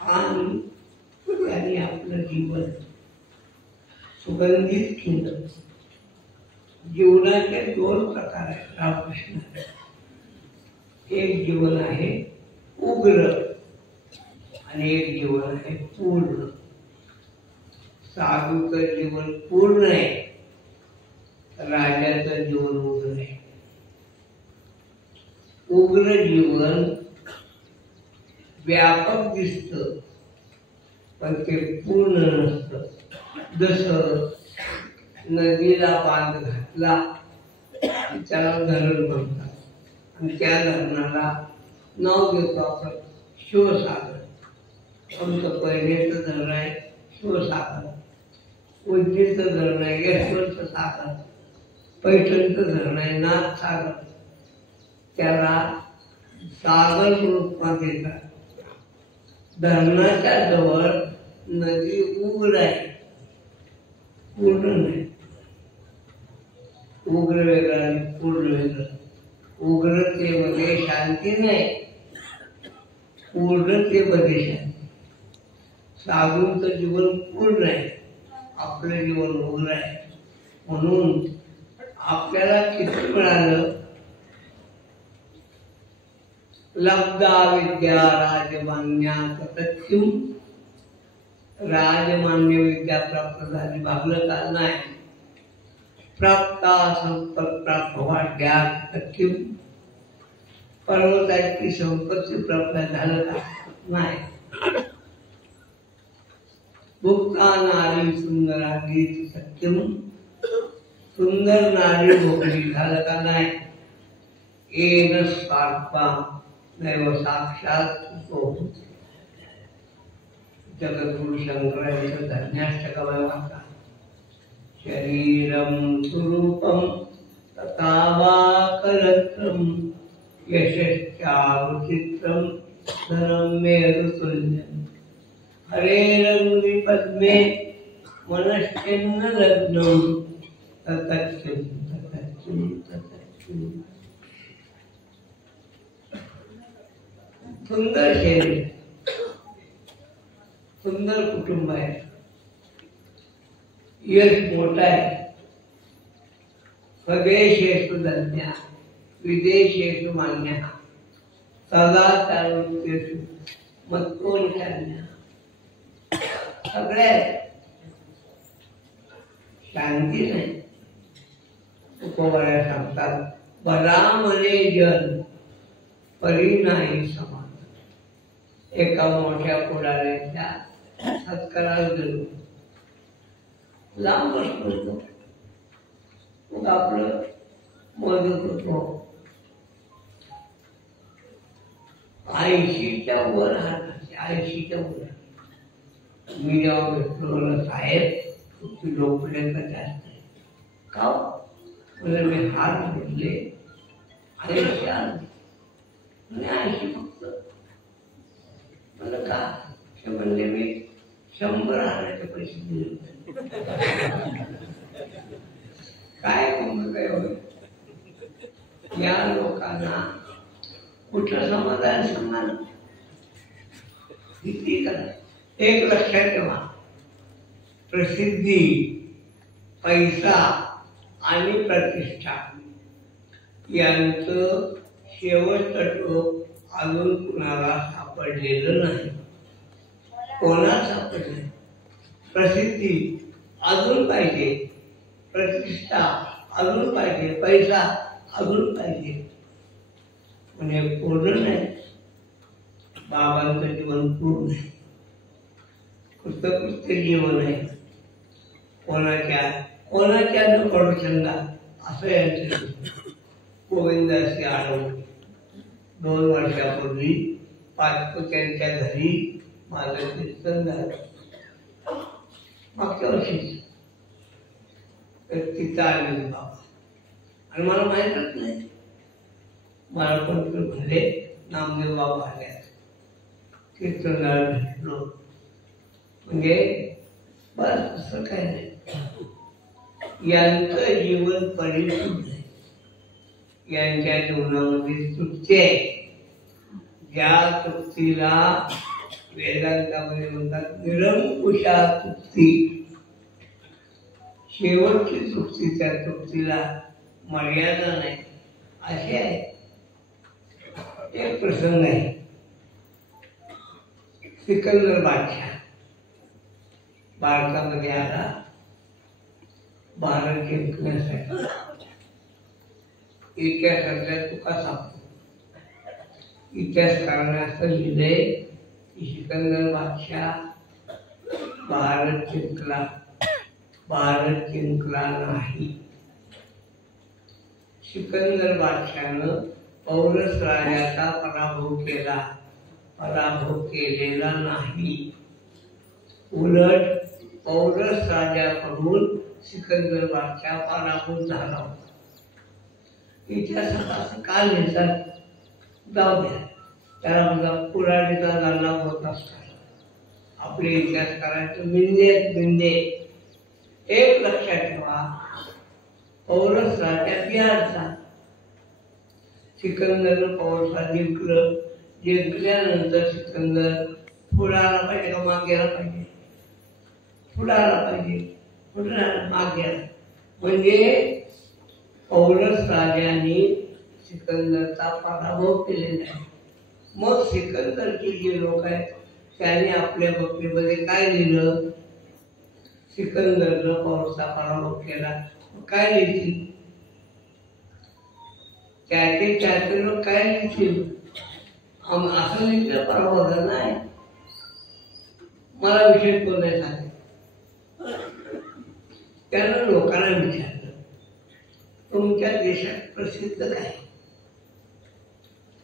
आणि आपलं जीवन सुगंधित केलं. जीवनाचे दोन प्रकार आहेत रामकृष्ण. एक जीवन आहे उग्र आणि एक जीवन आहे पूर्ण. साधूचं जीवन पूर्ण आहे, राजाचं जीवन उग्र आहे. उग्र जीवन व्यापक दिसतं पण ते पूर्ण नसतं. जसं नदीला बांध घातला त्याला धरण म्हणतात आणि त्या धरणाला नाव देतो आपण शिवसागर. आमचं पहिलेचं धरण आहे शिवसागर, उज्जैनचं धरण आहे यशवंत सागर, पैठणचं धरण आहे नाथसागर. त्याला सागर रूपात येतात. धरणाच्या जवळ नदी उग्र आहे, पूर्ण नाही. उग्र वेगळं आणि पूर्ण वेगळं. उग्रतेमध्ये शांती नाही, पूर्णतेमध्ये शांती. साधूंचं जीवन पूर्ण आहे, आपलं जीवन उग्र आहे. म्हणून आपल्याला किती मिळालं? लब्धा विद्या राजमान्यात तथ्युम. राजमान्य विद्या प्राप्त झाली, भागलं का नाही. प्राप्ता संपत प्राप्त वाढ्यात तथ्युम. पर्वताची संपत्ती प्राप्त झालं का नाही. भुक्ता नारी सुंदरागी सत्यम. सुंदर नारी भोगली, झालं का नाही. येन स्वार्पा दैव साक्षात तो. जगद्गुरु शंकराचं धन्याष्टकमय वाचा. शरीरम स्वरूपम तथा वा कलत्रम यशश्चारुचित्रम धरम मेरुतुल्यम. हरेरंगी पद्मे मनश्चिन्न लग्नम ततच्युम ततच्युम ततच्युम. सुंदर शरीर, सुंदर कुटुंब आहे, यश मोठा आहे. स्वदेशेषु धन्या विदेशेषु मान्या सदाचारवृत्तेषु मत्तोन्यान्या. सगळे शांती नाही. उपवाड्या सांगतात बरा म्हणे जन परी नाही समान. एका मोठ्या पुढाऱ्याच्या सत्काराला गेलो, लांब बसलो, मग आपलं मदत होतो. 80च्या वर हात, 80च्या वर. मी जेव्हा भेटलो साहेब तुमची लोकप्रियता जास्त आहे का. म्हणजे मी हात घेतले 80 आले, 80 फक्त. म्हणलं का. म्हणजे मी 100 आणायचे पैसे दिले. काय म्हणून काय होईल. या लोकांना कुठलं समाधान सन्मान किती करा. एक लक्षात ठेवा, प्रसिद्धी, पैसा आणि प्रतिष्ठा यांचं शेवटचं टोक अजून कुणाला सापडलेलं नाही. कोणाला सापडले. प्रसिद्धी अजून पाहिजे, प्रतिष्ठा अजून पाहिजे, पैसा अजून पाहिजे, म्हणजे पूर्ण नाही. बाबांचं जीवन पूर्ण आहे, कृतकृत्य जीवन आहे. कोणाच्या न पडू छंदा असं यांचं. गोविंदासी आढळून 2 वर्षापूर्वी पाचपुत्यांच्या घरी माझं कीर्तन झालं. मागच्या वर्षीच तिथं आले बाबा आणि मला माहीतच नाही. मला पण म्हणले नामदेव बाबा आल्यात, कीर्तनाला भेटलो. म्हणजे बस असं काय नाही. यांचं जीवन परिशुद्ध आहे. यांच्या जीवनामध्ये तृप्ती आहे. ज्या तृप्तीला वेदांतामध्ये म्हणतात निरंकुशा तृप्ती, शेवटची तृप्ती, त्या तृप्तीला मर्यादा नाही असे आहे. एक प्रसंग आहे. सिकंदर बादशाह भारतामध्ये आला भारत जिंकण्यासाठी. इतिहासातल्या चुका सांगतो. इतिहासकारांना असं लिहिलंय की सिकंदर बादशाह भारत जिंकला नाही. सिकंदर बादशाहनं पौरस राजाचा पराभव केलेला नाही. उलट पौरस राजाकडून सिकंदर बादशाह पराभूत झाला होता. इतिहासात असं का लिहितात? जाऊ द्या, त्याला माझा पुराणीचा दाना होत असतात. आपले इतिहासकारांचे मिंदे. एक लक्षात ठेवा, पौरस राजा बिहारचा. सिकंदरनं पौरसा जिंकलं. जिंकल्यानंतर सिकंदर पुढे आला पाहिजे का मागे गेला पाहिजे? पुढे आला पाहिजे. पुढे मागे गेला म्हणजे पौरस राजाने सिकंदरचा पराभव केलेला आहे. मग सिकंदरचे जे लोक आहेत त्यांनी आपल्या बकरीमध्ये काय लिहिलं? सिकंदरनं पौरसा पराभव केला. काय लिहितील? त्याचे लोक काय लिहितील? असं लिहिलं पराभव नाही. मला विषय कोण नाही सांगितलं. त्यानं लोकांना विचारलं, तुमच्या देशात प्रसिद्ध काय?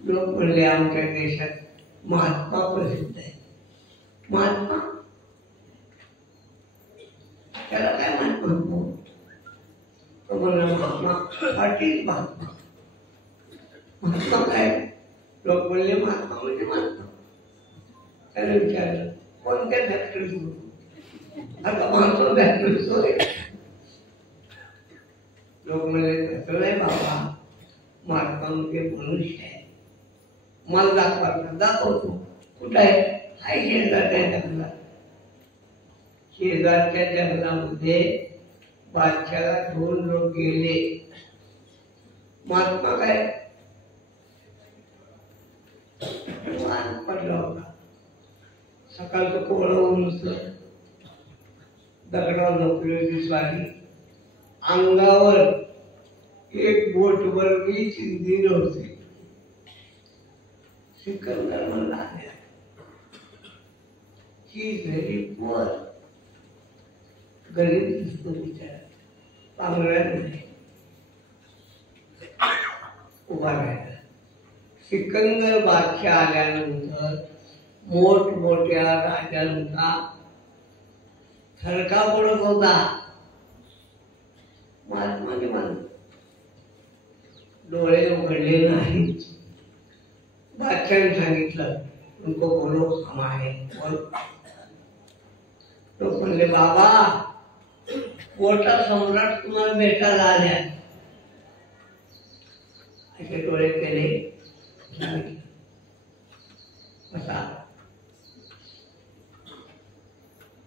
लोक म्हणले, आमच्या देशात महात्मा प्रसिद्ध आहे. महात्मा? त्याला काय महात्मा? तो म्हणला महात्मा पाटील. महात्मा काय? लोक म्हणले महात्मा म्हणजे महात्मा. त्याने विचारलं, कोणत्या फॅक्टरी? आता महात्मा फॅक्टरी होय. लोक म्हणले तसं नाही बाबा, महात्मा म्हणजे मनुष्य आहे. मला दाखवतो. कुठं आहे? हाय शेजारच्या जंगलात. शेजारच्या जंगलामध्ये बादशाला 2 लोक गेले. महात्मा काय पडला होता. सकाळचं कोवळं ऊन होतं. दगडावर झोपली होती स्वारी. अंगावर एक बोटभर मी चिंधी नव्हती. सिकंदर म्हणला, ही व्हेरी पुअर. गरीब दिसतो बिचारा. पांगळ्या नाही. उभा राहिला. सिकंदर बादशाह आल्यानंतर मोठमोठ्या राजांचा थरका पडत होता. महात्माने डोळे उघडले नाहीत. बादशाहने सांगितलं, उनको बोलो हम आहे. तो म्हणले, बाबा मोठा सम्राट तुम्हाला भेटायला आल्या. असे डोळे केले.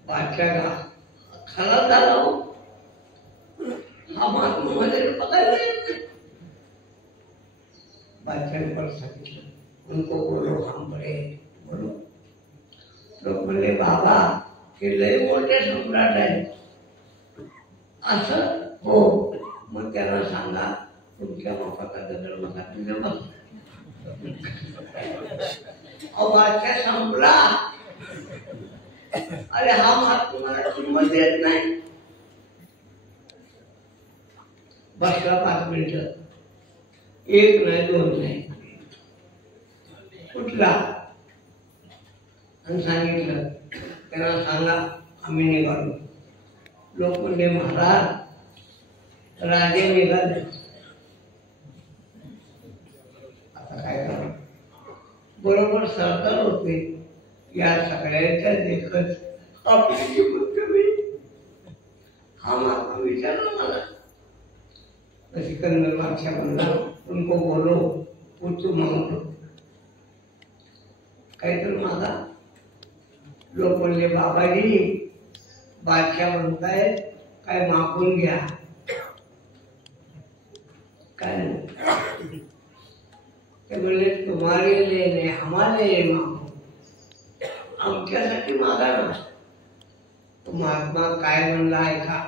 बादशाह खरा झाला. हा महात्मा मध्ये बघायला बादशाहने परत सांगितलं, उनको बोलो हम बडे. बोलो. लोक म्हणले, बाबा हे लय मोठे सम्राट आहे. असं? हो. मग त्यांना सांगा तुमच्या बापाचा दगड बसा तुझ्या बस. बादशाह संपला. अरे हा महात्मा मला किंमत देत नाही. बसला 5 मिनिटं. 1 नाही 2 नाही. कुठला? आणि सांगितलं त्यांना सांगा आम्ही निघालो. लोक म्हणजे महाराज राजे निघाले. आता काय करा? बरोबर सरदार होते. या सगळ्यांच्या देखत आपली किंमत कमी. हा महात्मा विचारला मला. सिकंदर बादशाह म्हणला, उनको बोलो पूछो मांगो. काहीतरी मागा. लोक म्हणले बाबाजी बादशाह म्हणतायत काय मागून घ्या. काय नाही ते म्हणले तुम्हारे लिए नाही हमारे लिए मागो, आमच्यासाठी मागा ना. तो महात्मा काय म्हणला ऐका.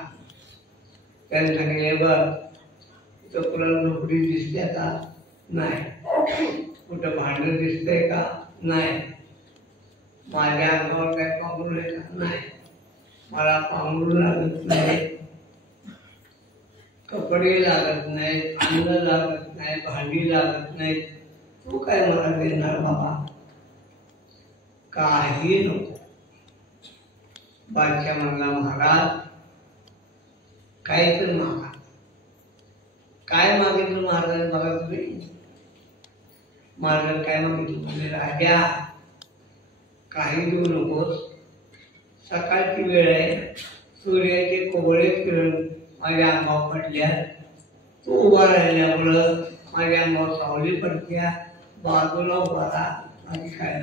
त्याने सांगितले बघ तर तुला नोकरी दिसते का? नाही. कुठं भांडण दिसतंय का? नाही. माझ्या अंगावर काय पांघरून आहे का? नाही. मला पांघरून लागत नाही, कपडे लागत नाहीत, अन्न लागत नाही, भांडी लागत नाहीत. तू काय मला देणार बाबा? काही नको. बादशाह म्हणला महाराज काय तर मागा. काय मागितलं महाराज बघा तुम्ही. महाराज काय मागितलं म्हणजे राजा काही देऊ नकोस. सकाळची वेळ आहे, सूर्याचे कोवळे किरण माझ्या अंगावर पडल्या, तू उभा राहिल्यामुळं माझ्या अंगावर सावली पडत्या, बाजूला उभा राहा. माझी काय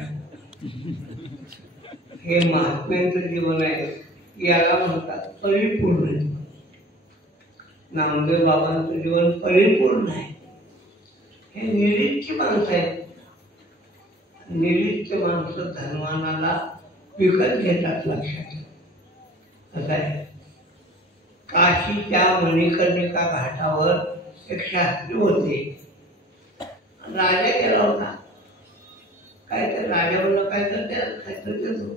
हे महात्म्यांचं जीवन आहे. याला म्हणतात परिपूर्ण. नामदेव बाबांचं जीवन परिपूर्ण आहे. हे निरीच्छ माणसं आहेत. निरीच्छ माणसं धनवानाला विकत घेतात. लक्षात कसं आहे. काशीच्या मणिकर्णिका घाटावर एक शास्त्री होते. राजा गेला होता. काय तर राजा म्हणलं काय तर देतो.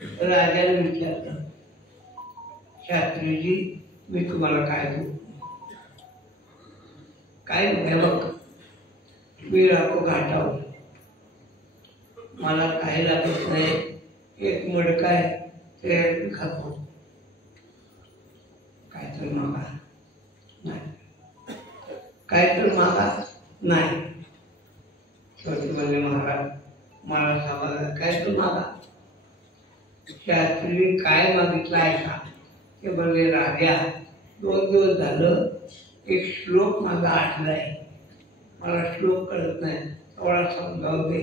राजाने विचारलं शास्त्रीजी मी तुम्हाला काय देऊ? काय नाही बघ मी राहतो घाटावर, मला काही लागत नाही. एक मडका आहे ते खातो. काय तर मागा नाही. काय तर मागा नाही. शेवटी म्हणले महाराज मला सांगा काय तर मागा. शास्त्री काय मागितलं आहे का? ते म्हणले राजा 2 दिवस झालं एक श्लोक माझा आठलाय, मला श्लोक कळत नाही, थोडा समजावून दे.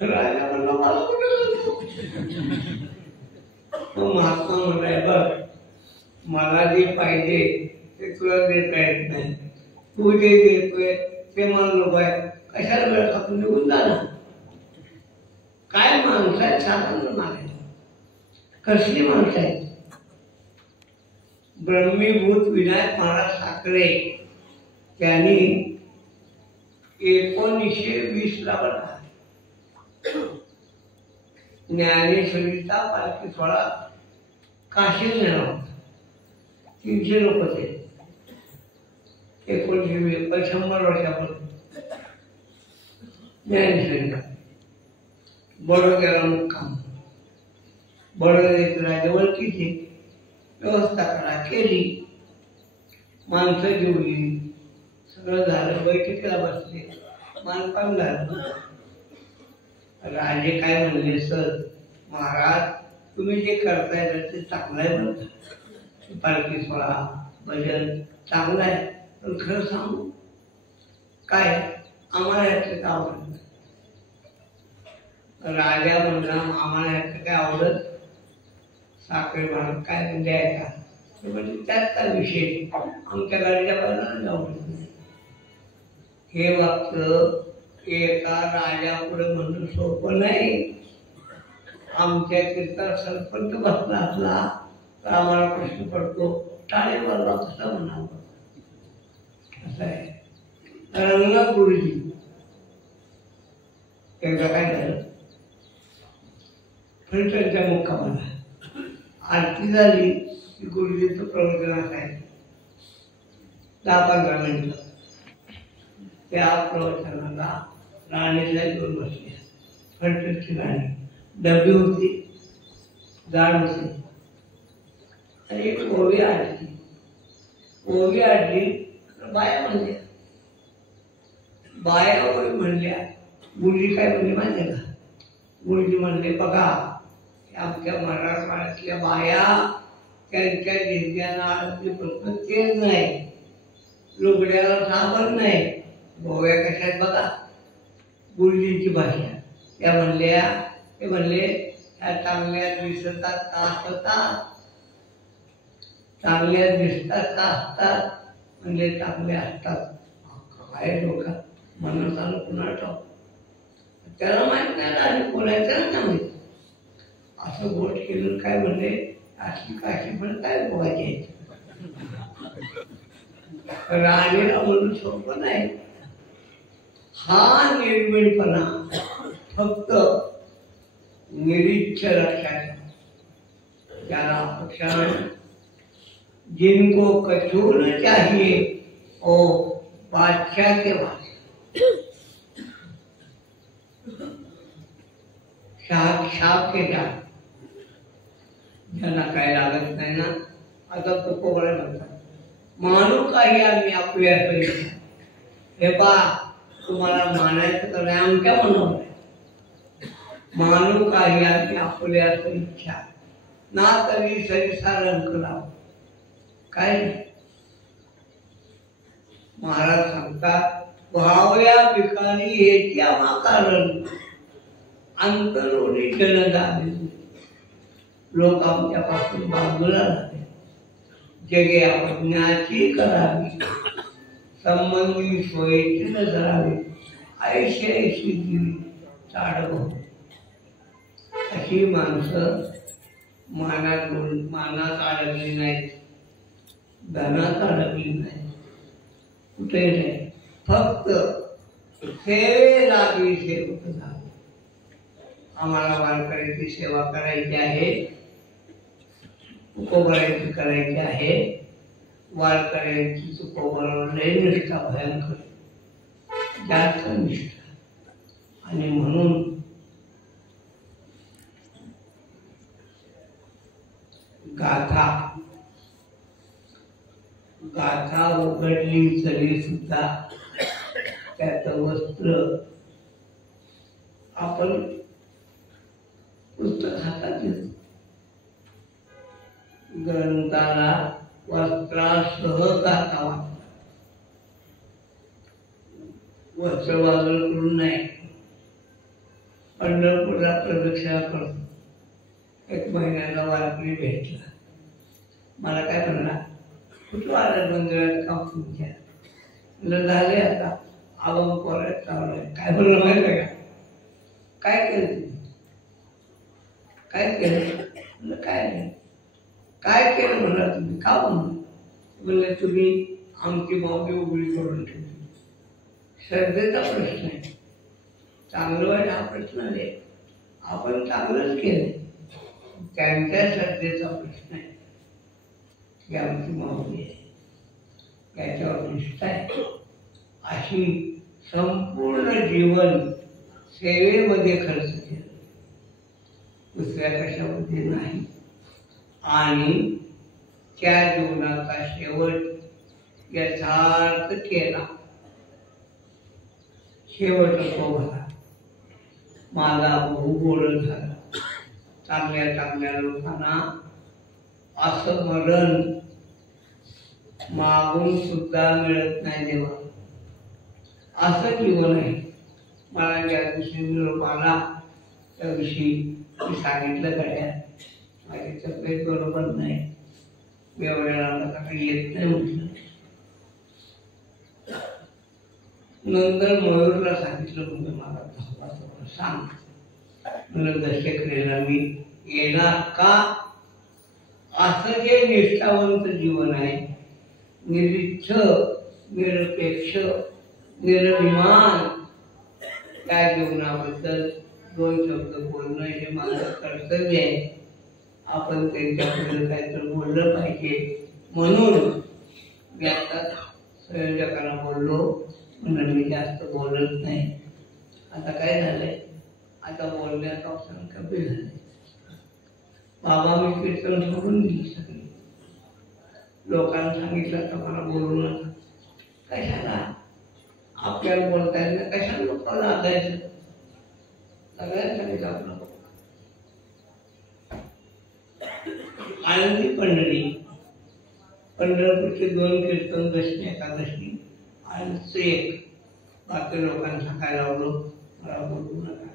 राजा म्हणला मला कुठे. तो महात्मा म्हणलाय बघ मला जे पाहिजे ते तुला देता येत नाही. तू जे देतोय ते मला नको आहे. कशाला वेळ खातो निघून जा ना. काय माणसं आहेत साधारण मागायला. कसली माणसं आहेत. ब्रह्मीभूत विनायक महाराज साखरे त्यांनी 1920ला बनला. ज्ञानेश्वरीचा पालखी सोहळा काशीला नेला होता. 300 लोक होते. 100 वर्षापूर्वी ज्ञानेश्वरीचा बडोद्याला मुक्काम. बडोद्याची राजा ओळखीची व्यवस्था करा केली. माणसं जेवली, सगळं झालं. बैठकीला बसले, मानपान झालं. राजे काय म्हणले सर महाराज तुम्ही जे करताय ते चांगलं आहे बरं. पालखी सोहळा भजन चांगलं आहे, पण खरं सांगू काय आम्हाला यातलं काय आवडत नाही. राजा म्हणला आम्हाला यातलं काय आवडत. साखरे महाराज काय म्हणजे ऐका म्हणजे त्याचा विषय आमच्या गाडीच्या बाजूला आवडत नाही. हे वाक्य एका राजा पुढे म्हणणं सोपं नाही. आमच्या तिथला सरपंच बसला असला तर आम्हाला प्रश्न पडतो टाळे वाजवा कसा म्हणावं. असं आहे. रंगनाथ गुरुजी एकदा काय झालं फलटणच्या मुक्कामाला आरती झाली की गुरुजींचं प्रवचन असायचं 10-15 मिनिटं. त्या प्रवचनाला राणीला घेऊन बसल्या. फलटणची राणी डबी होती, जाड होती आणि एक ओवी आडली. ओवी आडली तर बाया म्हणल्या. बाया ओवी म्हणल्या. गुरुजी काय म्हणले माहिती का? गुरुजी म्हणले बघा आमच्या मराठवाड्यातल्या बाया त्यांच्या जिल्ह्याला आळतले प्रश्न तेच नाही, लुगड्याला साबण नाही, गोव्या कशात बघा. गुरुजींची भाषा त्या म्हणल्या, ते म्हणले ह्या चांगल्या दिसतात का असतात, चांगल्या दिसतात का असतात, म्हणजे चांगले असतात. काय लोक म्हणून चालू पुन्हा ठाव त्याला माहित नाही आणि बोलायचं ना माहित. असं बोट केलं काय म्हणले अशी काशी पण काय बोलायचे राणीला म्हणून सोपं नाही. हा निर्भीडपणा फक्त निरीच्छ लक्षात ज्याला अपेक्षा जिनको कछू न चाहिए ओ बादशाह के पास शाप के जा ज्यांना काय लागत नाही ना. आता तुकोबरे म्हणतात मानू काही आम्ही आपल्या हे पा तुम्हाला मानायचं तर नाही आमच्या मनावर मानू काही आम्ही आपल्या इच्छा ना तरी सरिसारण करावं काय नाही. महाराज सांगतात भावया पिकानी हेची आम्हा कारण अंतरोनी जनदानी लोक आमच्यापासून बाजूला झाले. जगे अपज्ञाची करावी संबंधी सोयीची न करावी ऐशी ऐशी दिली चाडव. अशी माणसं मानात अडकली नाहीत, धनात अडकली नाही, कुठे नाही. फक्त सेवेलागी सेवक झाले. आम्हाला वारकऱ्याची सेवा करायची आहे, तुकोबऱ्याची करायची आहे. वारकऱ्यांची तुकोबऱ्यावर लय निष्ठा भयंकर, जास्त निष्ठा. आणि म्हणून गाथा उघडली तरी सुद्धा त्याचं वस्त्र आपण पुस्तक हातात घेतो. ग्रंथाला वस्त्रासह गाथा वाचतात. वस्त्र बाजूला करून नाही. पंढरपूरला प्रदक्षिणा करतो. एक महिन्याला वारकरी भेटला. मला काय म्हणला कुठं आलं मंदिरात काम तुमच्या म्हणलं झाले आता अभंग पोरात चालू आहे. काय म्हणलं माहिती आहे का काय केलं तुम्ही काय केलं म्हणलं काय नाही. काय केलं म्हणला तुम्ही का म्हणलं तुम्ही आमची मावली उघडी करून ठेवली. श्रद्धेचा प्रश्न आहे. चांगलं वाईट हा प्रश्न आहे. आपण चांगलंच केलं. त्यांच्या श्रद्धेचा प्रश्न आहे की आमची माऊली आहे त्याच्यावर निष्ठा आहे. अशी संपूर्ण जीवन सेवेमध्ये खर्च केलं, दुसऱ्या कशामध्ये नाही. आणि त्या जीवनाचा शेवट यथार्थ केला. शेवट तो झाला माझा बहु गोड झाला. चांगल्या चांगल्या लोकांना असं मरण मागून सुद्धा मिळत नाही देवा. असं जीवन आहे. मला ज्या दिवशी निरोप आला त्या दिवशी मी सांगितलं गड्या माझी तब्येत बरोबर नाही, एवढ्याला काही येत नाही म्हटलं. नंतर मयूरला सांगितलं म्हणजे मला धोका सांग म्हणून दशक्रियेला मी येणार का. असं जे निष्ठावंत जीवन आहे निरीच्छ निरपेक्ष निर्विमान त्या जीवनाबद्दल दोन शब्द बोलणं हे माझं कर्तव्य आहे. आपण त्यांच्याबद्दल काहीतरी बोललं पाहिजे म्हणून मी आता संयोजकांना बोललो म्हणून मी जास्त बोलत नाही. आता काय झालंय आता बोलण्याचा अवसर कमी झाले. बाबा मी कीर्तन सोडून दिली सगळी. लोकांना सांगितलं तर मला बोलू नका. कशाला आपल्याला बोलता येत नाही कशाला लोकांना लागायचं. सगळ्यांना सांगितलं आपलं आनंदी पंढरी पंढरपूरचे 2 कीर्तन दशमी एकादशी आणि एक बाकी लोकांना सांगायला लावलं मला बोलू नका.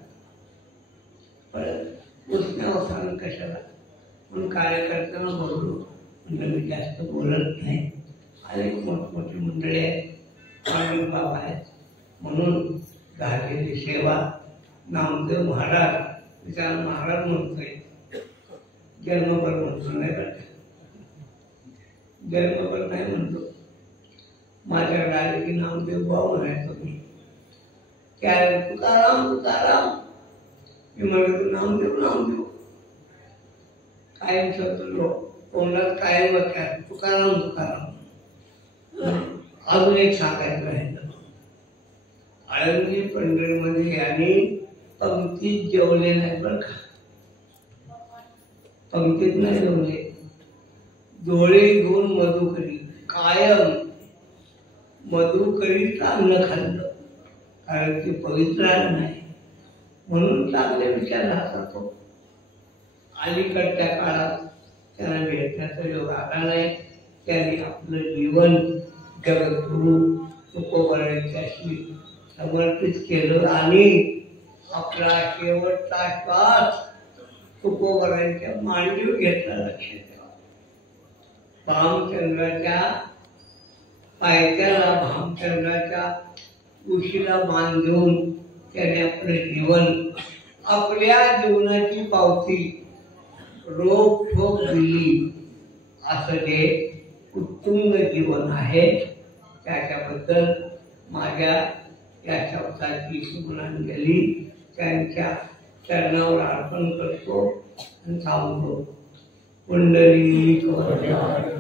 कशाला म्हणून कार्यकर्त्यांना बोललो, म्हणजे मी जास्त बोलत नाही. अनेक मोठमोठी मंडळी आहेत, अनेक बाबा आहेत, म्हणून झालेली सेवा. नामदेव महाराज, त्याला महाराज म्हणतोय, जन्मभर म्हणतो नाही का, जन्मभर नाही म्हणतो. माझ्याकडे आले की नामदेव भाऊ म्हणायचो मी. त्या तुकाराम तुकाराम, मी म्हणतो नामदेव नामदेव. कायम शब्द तोंडात कायम वाटतात तुकाराम तुकाराम. अजून एक सांगायचं राहिलं, आळंदी पंढरीमध्ये यांनी पंक्तीत जेवले नाही बरं का, पंक्तीत नाही जेवले. डोळे घेऊन मधुकरी, कायम मधुकरीचं अन्न खाल्लं, कारण ते पवित्र नाही म्हणून चांगले विचार राहतात. तो अलीकडच्या काळात त्यांना भेटण्याचा योग आला नाही. त्यांनी आपलं जीवन जगद्गुरु तुकोबारायांच्याशी समर्पित केलं आणि आपला शेवटचा श्वास तुकोबारायांच्या मांडीवर घेतला. लक्षात ठेवा, भामचंद्राच्या पायथ्याला, भामचंद्राच्या उशीला बांधून त्याने आपले जीवन, आपल्या जीवनाची पावती रोखोक दिली. असं जे उत्तुंग जीवन आहे त्याच्याबद्दल माझ्या या शब्दाची शुभांजली त्यांच्या चरणावर अर्पण करतो आणि थांबतो. पुंडलिक वरदान